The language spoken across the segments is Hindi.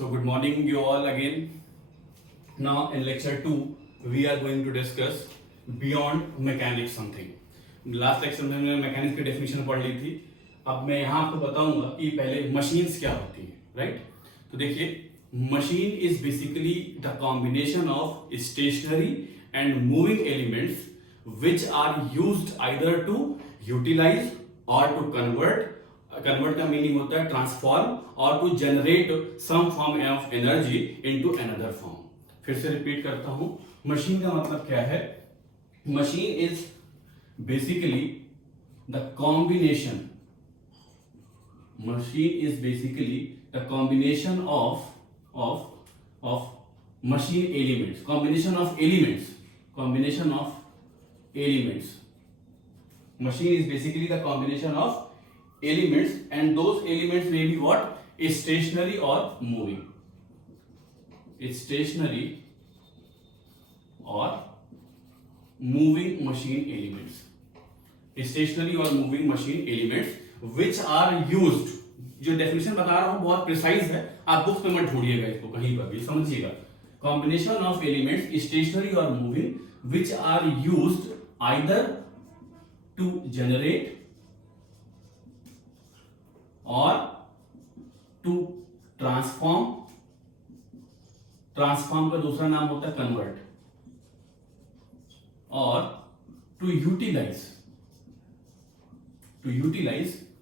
So good morning you all again. Now in lecture 2 we are going to discuss beyond mechanics something. Last lecture में हमने मैकेनिक्स की डेफिनेशन पढ़ ली थी. अब मैं यहाँ आपको बताऊंगा कि पहले मशीन्स क्या होती है, राइट? तो देखिए, machine is basically the combination of stationary and moving elements which are used either to utilize or to convert का मीनिंग होता है ट्रांसफॉर्म और to generate some form of energy into another form. फिर से रिपीट करता हूं, मशीन का मतलब क्या है? Machine is basically the combination of machine elements, combination of elements. Machine is basically the combination of elements, and those elements may be what? Stationary or moving. Stationary or moving machine elements. Stationary or moving machine elements which are used. जो डेफिनेशन बता रहा हूं बहुत प्रिसाइज है, आप बुक्स में मत ढूंढिएगा इसको कहीं पर भी, समझिएगा. कॉम्बिनेशन ऑफ एलिमेंट्स स्टेशनरी और moving which are used either to generate or to transform का दूसरा नाम होता है कन्वर्ट, और to utilize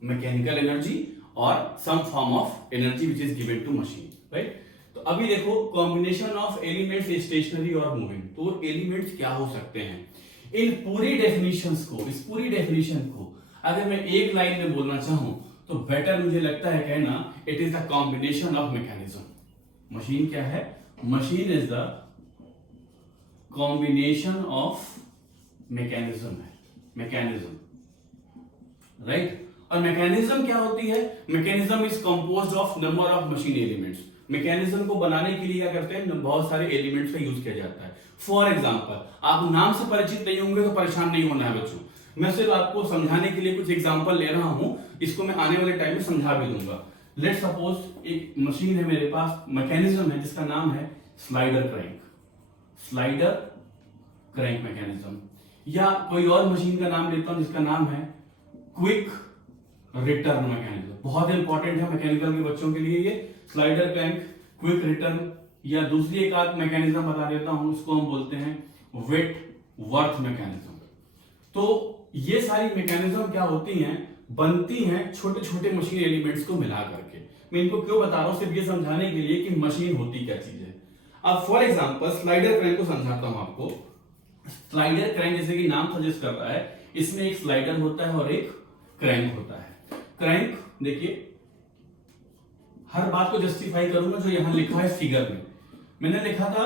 मैकेनिकल एनर्जी और some form of energy which is given to machine, right? तो अभी देखो, कॉम्बिनेशन ऑफ एलिमेंट्स स्टेशनरी और मूविंग, तो एलिमेंट्स क्या हो सकते हैं? इस पूरी डेफिनेशन को अगर मैं एक लाइन में बोलना चाहूं तो बेटर मुझे लगता है कहना, it is the combination of mechanism. Machine क्या है? Machine is the combination of mechanism है, मैकेनिज्म, राइट? और मैकेनिज्म क्या होती है? Mechanism is composed of number of machine elements. Mechanism को बनाने के लिए क्या करते हैं? बहुत सारे एलिमेंट्स का यूज किया जाता है. फॉर एग्जाम्पल, आप नाम से परिचित नहीं होंगे तो परेशान नहीं होना है बच्चों. मैं सिर्फ आपको समझाने के लिए कुछ एग्जांपल ले रहा हूं, इसको मैं आने वाले टाइम में समझा भी दूंगा. लेट सपोज एक मशीन है मेरे पास, मैकेनिज्म है जिसका नाम है स्लाइडर क्रैंक मैकेनिज्म, या कोई और मशीन का नाम लेता हूं जिसका नाम है क्विक रिटर्न मैकेनिज्म. बहुत इंपॉर्टेंट है मैकेनिकल के बच्चों के लिए ये स्लाइडर क्रैंक, क्विक रिटर्न. या दूसरी एक आध मैकेनिज्म बता देता हूं, उसको हम बोलते हैं वेट-वर्थ मैकेनिज्म. तो ये सारी मैकेनिज्म क्या होती हैं? बनती हैं छोटे छोटे मशीन एलिमेंट्स को मिला करके. मैं इनको क्यों बता रहा हूं? सिर्फ ये समझाने के लिए कि मशीन होती क्या चीज है. अब फॉर एग्जांपल स्लाइडर क्रैंक को समझाता हूं आपको. स्लाइडर क्रैंक जैसे कि नाम सजेस्ट कर रहा है, इसमें एक स्लाइडर होता है और एक क्रैंक होता है. क्रैंक देखिए, हर बात को जस्टिफाई करूंगा जो यहां लिखा है फिगर में. मैंने लिखा था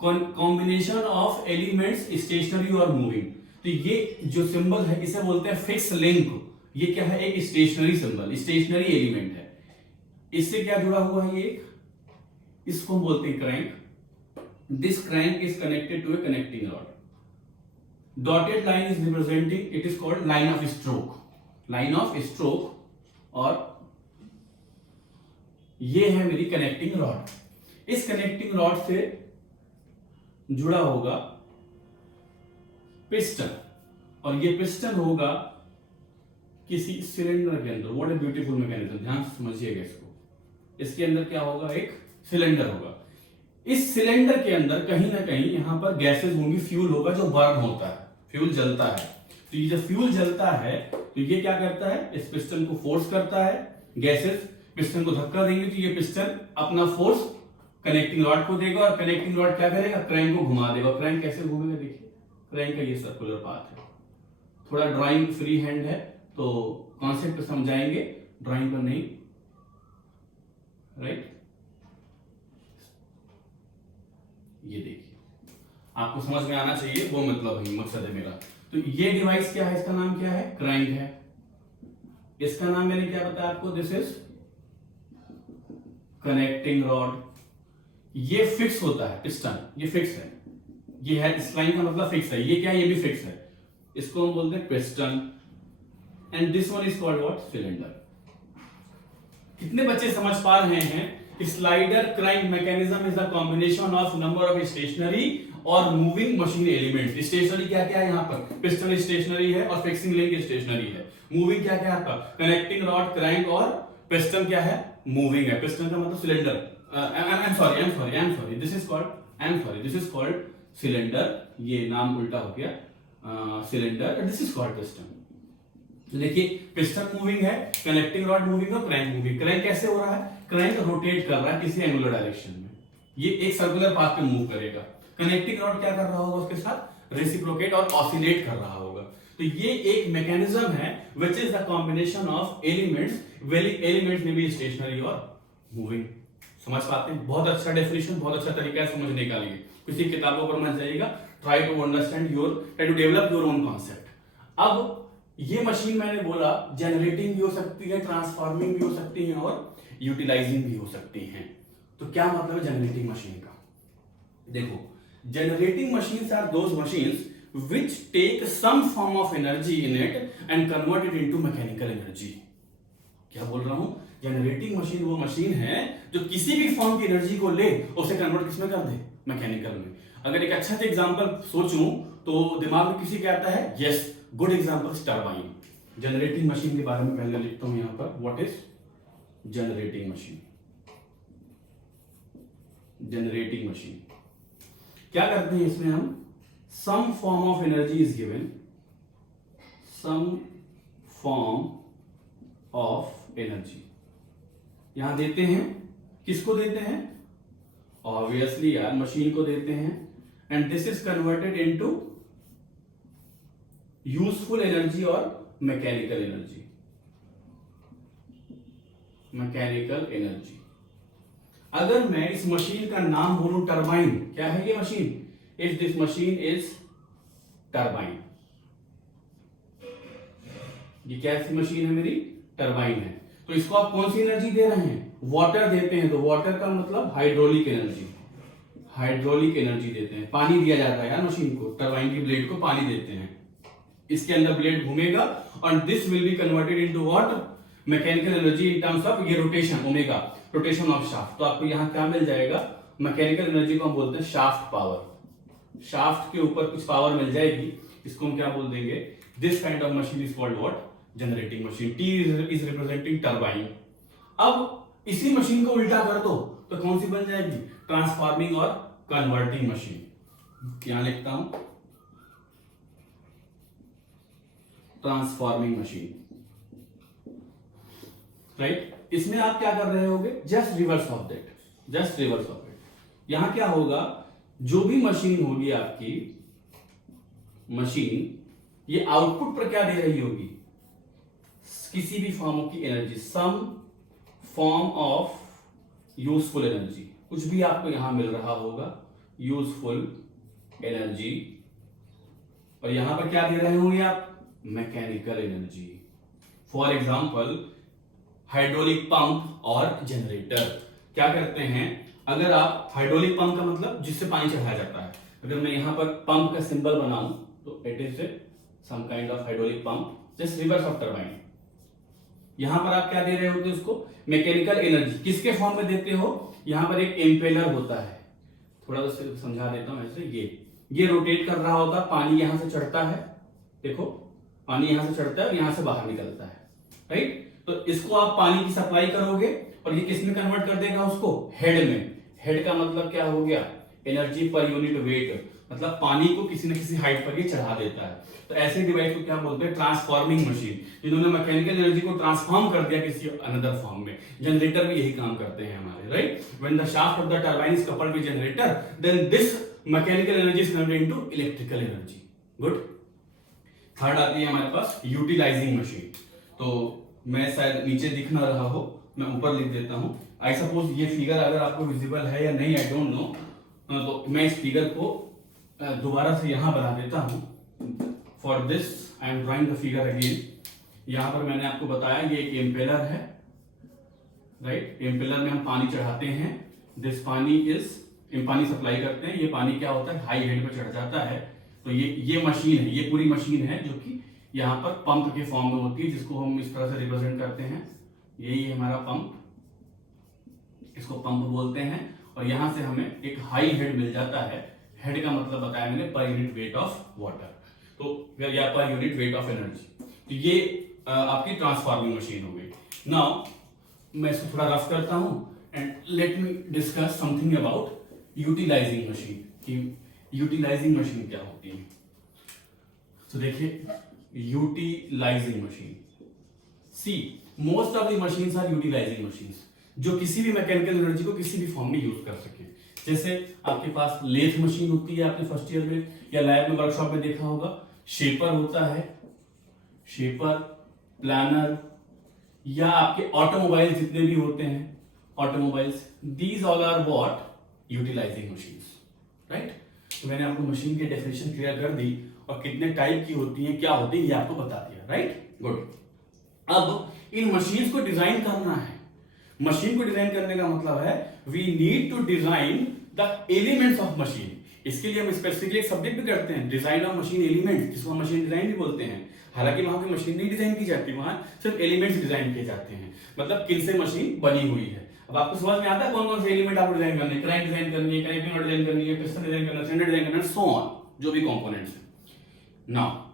कॉम्बिनेशन ऑफ एलिमेंट्स स्टेशनरी और मूविंग. तो ये जो सिंबल है इसे बोलते हैं फिक्स लिंक. ये क्या है? एक स्टेशनरी सिंबल, स्टेशनरी एलिमेंट है. इससे क्या जुड़ा हुआ है? ये इसको हम बोलते हैं crank. This crank is connected to a connecting rod. Dotted line is representing, it is called line of stroke. और ये है मेरी कनेक्टिंग रॉड. इस कनेक्टिंग रॉड से जुड़ा होगा पिस्टन, और ये पिस्टन होगा किसी सिलेंडर के अंदर. व्हाट ए ब्यूटीफुल मैकेनिज्म, ध्यान से समझिएगा इसको. इसके अंदर क्या होगा? एक सिलेंडर होगा. इस सिलेंडर के अंदर कहीं ना कहीं यहां पर गैसेस होंगी, फ्यूल होगा जो बर्न होता है, फ्यूल जलता है. तो ये जब फ्यूल जलता है तो ये क्या करता है? इस पिस्टन को फोर्स करता है. गैसेस पिस्टन को धक्का देंगे तो ये पिस्टन अपना फोर्स कनेक्टिंग रॉड को देगा, और कनेक्टिंग रॉड क्या करेगा? क्रैंक को घुमा देगा. क्रैंक कैसे घूमेगा? देखिए, क्रैंक का ये सर्कुलर पाथ है. थोड़ा ड्राइंग फ्री हैंड है तो कॉन्सेप्ट समझाएंगे, ड्राइंग पर नहीं, राइट? ये देखिए, आपको समझ में आना चाहिए, वो मतलब है, मकसद है मेरा. तो ये डिवाइस क्या है? इसका नाम क्या है? क्रैंक है. इसका नाम मैंने क्या बताया आपको? This is connecting rod. ये फिक्स होता है पिस्टन, ये फिक्स है. ये है, इस लाइन का मतलब फिक्स है. ये क्या है? ये भी फिक्स है. इसको हम बोलते हैं piston. And this one is called what? Cylinder. कितने बच्चे समझ पा रहे हैं slider crank mechanism is the combination of number of stationary और मूविंग मशीन एलिमेंट। स्टेशनरी क्या क्या है यहाँ पर, पिस्टन स्टेशनरी है और फिक्सिंग लिंक स्टेशनरी है। मूविंग क्या क्या है आपका, कनेक्टिंग रॉड, क्रैंक और पिस्टन क्या है, मूविंग है। पिस्टन का मतलब cylinder, I am sorry this is called cylinder, ये नाम उल्टा हो गया, cylinder, this is called piston. तो देखिए पिस्टन मूविंग है, कनेक्टिंग रॉड मूविंग और क्रैंक मूविंग। क्रैंक कैसे हो रहा है, क्रैंक रोटेट कर रहा है किसी एंगुलर डायरेक्शन में, ये एक सर्कुलर पाथ पे मूव करेगा। कनेक्टिंग रॉड क्या कर रहा होगा उसके साथ, रेसिप्रोकेट और ऑसिलेट कर रहा होगा। तो ये एक मैकेनिज्म है which is the combination of elements, elements में भी स्टेशनरी और मूविंग। समझ पाते हैं, बहुत अच्छा डेफिनेशन, बहुत अच्छा तरीका है समझने का लिए। किसी किताबों पर मत जाइएगा, try to understand your, try to develop your own concept. अब ये मशीन मैंने बोला जनरेटिंग भी हो सकती है, ट्रांसफॉर्मिंग भी हो सकती है और यूटिलाइजिंग भी हो सकती हैं। तो क्या मतलब है जनरेटिंग मशीन का, देखो generating machines are those machines which take some form of energy in it and convert it into mechanical energy। क्या बोल रहा हूं, जनरेटिंग मशीन वो मशीन है जो किसी भी फॉर्म की एनर्जी को ले उसे कन्वर्ट किसमें कर दे, मैकेनिकल में। अगर एक अच्छा सा एग्जांपल सोचूं तो दिमाग में किसी क्या आता है, yes good example turbine. Generating machine के बारे में पहले लिखता हूं यहां पर, what is generating machine. Generating machine क्या करते हैं इसमें हम, some form of energy is given, some form of energy यहां देते हैं, किसको देते हैं, ऑब्वियसली यार मशीन को देते हैं। And this is converted into useful energy और मैकेनिकल एनर्जी, मैकेनिकल एनर्जी। अगर मैं इस मशीन का नाम बोलूं टरबाइन, क्या है ये machine, if this machine is turbine, ये कैसी मशीन है मेरी, टरबाइन है। तो इसको आप कौन सी एनर्जी दे रहे हैं, वाटर देते हैं। तो वाटर का मतलब हाइड्रोलिक एनर्जी, हाइड्रोलिक एनर्जी देते हैं। पानी दिया जाता है यार मशीन को, टरबाइन की ब्लेड को पानी देते हैं, इसके अंदर ब्लेड घूमेगा और this will be converted into what, mechanical energy in terms of ये rotation, omega, rotation of shaft. तो आपको यहां क्या मिल जाएगा, मैकेनिकल एनर्जी को हम बोलते हैं शाफ्ट पावर। शाफ्ट के ऊपर कुछ पावर मिल जाएगी, इसको हम क्या बोल देंगे, this kind of machine is called what, generating machine. T is representing turbine. अब इसी मशीन को उल्टा कर दो तो कौन सी बन जाएगी, ट्रांसफॉर्मिंग और कन्वर्टिंग मशीन। यहां लिखता हूं ट्रांसफॉर्मिंग मशीन, राइट। इसमें आप क्या कर रहे होगे, just reverse of that, just reverse of it. यहां क्या होगा, जो भी मशीन होगी आपकी मशीन, ये आउटपुट पर क्या दे रही होगी, किसी भी फॉर्म की energy, some form of useful energy, कुछ भी आपको यहां मिल रहा होगा यूजफुल एनर्जी। और यहां पर क्या दे रहे होंगे आप, mechanical energy. For example hydraulic pump और जनरेटर क्या करते हैं, अगर आप हाइड्रोलिक पंप का मतलब जिससे पानी चढ़ाया जाता है, अगर मैं यहां पर पंप का सिंबल बनाऊं तो it is some kind of hydraulic pump, just reverse of turbine. यहां पर आप क्या दे रहे होते हैं उसको, मैकेनिकल एनर्जी। किसके फॉर्म में देते हो, यहां पर एक एम्पेलर होता है, थोड़ा सा समझा देता हूं ऐसे, ये रोटेट कर रहा होता, पानी यहां से चढ़ता है, देखो पानी यहां से चढ़ता है और यहां से बाहर निकलता है, राइट। तो इसको आप पानी की सप्लाई करोगे और ये किस में कन्वर्ट कर देगा उसको, हेड में। हेड का मतलब क्या हो गया, एनर्जी पर यूनिट वेट, मतलब पानी को किसी न किसी हाइट पर ये चढ़ा देता है। तो ऐसे डिवाइस को क्या बोलते हैं, ट्रांसफॉर्मिंग मशीन, जिन्होंने मैकेनिकल एनर्जी को ट्रांसफॉर्म कर दिया किसी अनदर फॉर्म में। जनरेटर भी यही काम करते हैं हमारे, right. When the shaft of the turbine is coupled with generator, then this mechanical energy is converted into electrical energy. Good. Third आती है हमारे पास यूटिलाइजिंग मशीन। तो मैं शायद नीचे दिख ना रहा हो, मैं ऊपर लिख देता हूं। आई सपोज ये फिगर अगर आपको विजिबल है या नहीं, आई डोंट नो, तो मैं इस फिगर को दोबारा से यहां बना देता हूं। For this I am drawing the figure again. यहां पर मैंने आपको बताया ये एक एम्पेलर है, राइट। एम्पेलर में हम पानी चढ़ाते हैं, दिस पानी सप्लाई करते हैं, ये पानी क्या होता है, हाई हेड पे चढ़ जाता है। तो ये मशीन है, ये पूरी मशीन है जो कि यहां पर पंप के फॉर्म में होती है, जिसको हम इस तरह से रिप्रेजेंट करते हैं, यही है हमारा पंप। इसको पंप बोलते हैं, और यहां से हमें एक हाई हेड मिल जाता है। हेड का मतलब बताया मैंने per unit weight of water, तो या per unit weight of energy. तो ये आपकी ट्रांसफार्मिंग मशीन हो गई। नाउ मैं इसको थोड़ा रफ करता हूं and let me discuss something about utilising machine कि यूटिलाइजिंग मशीन क्या होती है। तो देखिए, utilising machine, see most of the machines are utilising machines, जो किसी भी मैकेनिकल एनर्जी को किसी भी फॉर्म में यूज कर सके। जैसे आपके पास लेथ मशीन होती है, आपने फर्स्ट ईयर में या लैब में वर्कशॉप में देखा होगा। शेपर होता है, शेपर, प्लानर, या आपके ऑटोमोबाइल्स जितने भी होते हैं, automobiles, these all are what utilising machines, right. तो मैंने आपको मशीन की डेफिनेशन क्लियर कर दी और कितने टाइप की होती है, क्या होती है, ये आपको बता दिया, राइट, गुड। अब इन मशीन्स को डिजाइन करना है। मशीन को डिजाइन करने का मतलब है we need to design the elements of machine. इसके लिए हम स्पेसिफिकली एक सब्जेक्ट भी करते हैं, डिजाइन ऑफ मशीन एलिमेंट्स, जिसको हम मशीन डिजाइन भी बोलते हैं। हालांकि वहां पे मशीन नहीं डिजाइन की जाती, वहां सिर्फ एलिमेंट्स डिजाइन किए जाते हैं, मतलब किन से मशीन बनी हुई है। अब आपको समझ में आता है कौन कौन से एलिमेंट आपको डिजाइन करने हैं। क्रैंक डिजाइन करनी है, कनेक्टिंग रॉड डिजाइन करनी है, पिस्टन डिजाइन करना है, सिलेंडर डिजाइन करना है, सो ऑन, जो भी कंपोनेंट्स हैं। नाउ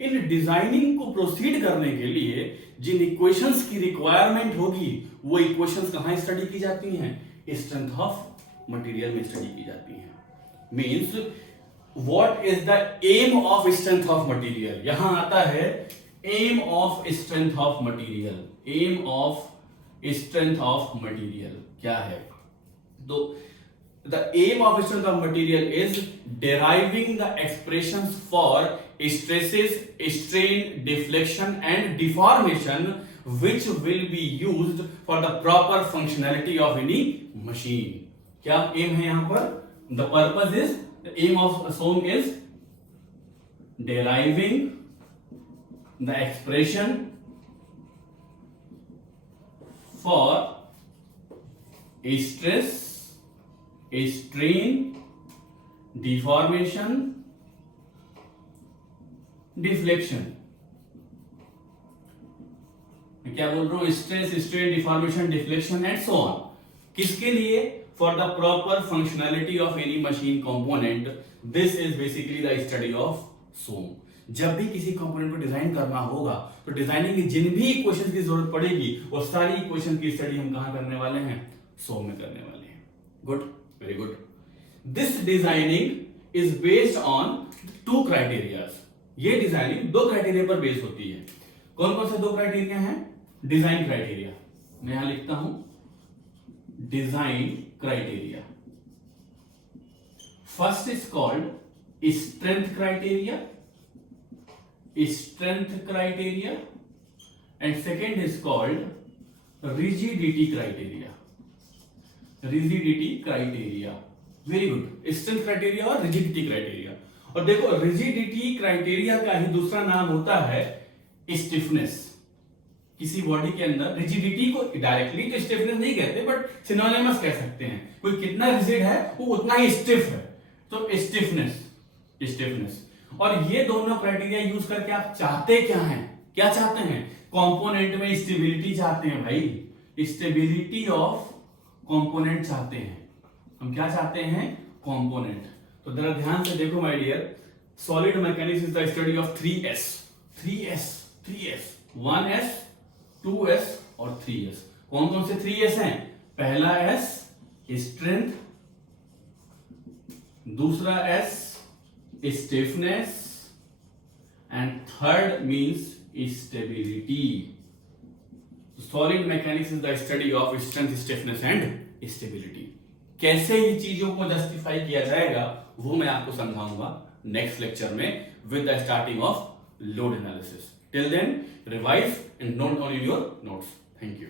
इन डिजाइनिंग को प्रोसीड करने के लिए जिन इक्वेशंस की रिक्वायरमेंट होगी, वो इक्वेशंस कहां स्टडी की जाती हैं? स्ट्रेंथ ऑफ मटेरियल में स्टडी की जाती हैं। Means what is the aim of strength of material. यहां आता है aim of strength of material. Aim of strength of material क्या है? तो the aim of strength of material is deriving the expressions for stresses, strain, deflection and deformation which will be used for the proper functionality of any machine. क्या aim है यहां पर? The purpose is, the aim of a song is deriving the expression for stress, strain, deformation, deflection। मैं क्या बोल रहा हूं? Stress, strain, deformation, deflection and so on. किसके लिए? For the proper functionality of any machine component. This is basically the study of SOM. जब भी किसी कंपोनेंट को डिजाइन करना होगा तो डिजाइनिंग की जिन भी इक्वेशन की जरूरत पड़ेगी, वो सारी इक्वेशन की स्टडी हम कहां करने वाले हैं? सोम में करने वाले हैं। Good, very good. This designing is based on 2 criterias. ये डिजाइनिंग 2 क्राइटेरिया पर बेस्ड होती है। कौन कौन से 2 क्राइटेरिया हैं? डिजाइन क्राइटेरिया, मैं यहां लिखता हूं design criteria. First is called strength criteria, strength criteria, and second is called rigidity criteria। rigidity criteria, very good। strength criteria और rigidity criteria। और देखो, rigidity criteria का ही दूसरा नाम होता है stiffness। किसी बॉडी के अंदर rigidity को डायरेक्टली तो stiffness नहीं कहते, बट सिनोनिमस कह सकते हैं। कोई कितना rigid है वो उतना ही stiff है, तो stiffness। और ये दोनों क्राइटेरिया यूज करके आप चाहते क्या हैं? क्या चाहते हैं? कंपोनेंट में स्टेबिलिटी चाहते हैं भाई, स्टेबिलिटी ऑफ कंपोनेंट चाहते हैं। हम क्या चाहते हैं? कंपोनेंट। तो जरा ध्यान से देखो my dear, solid mechanics is the study of 3S। 1S, 2S और 3S। कौन कौन से 3S हैं? पहला S स्ट्रेंथ, दूसरा S stiffness and third means stability। solid mechanics is the study of strength, stiffness and stability। कैसे ही चीजों को जस्टिफाई किया जाएगा वो मैं आपको समझाऊंगा नेक्स्ट लेक्चर में with the starting of load analysis. Till then revise and note down in your notes. Thank you.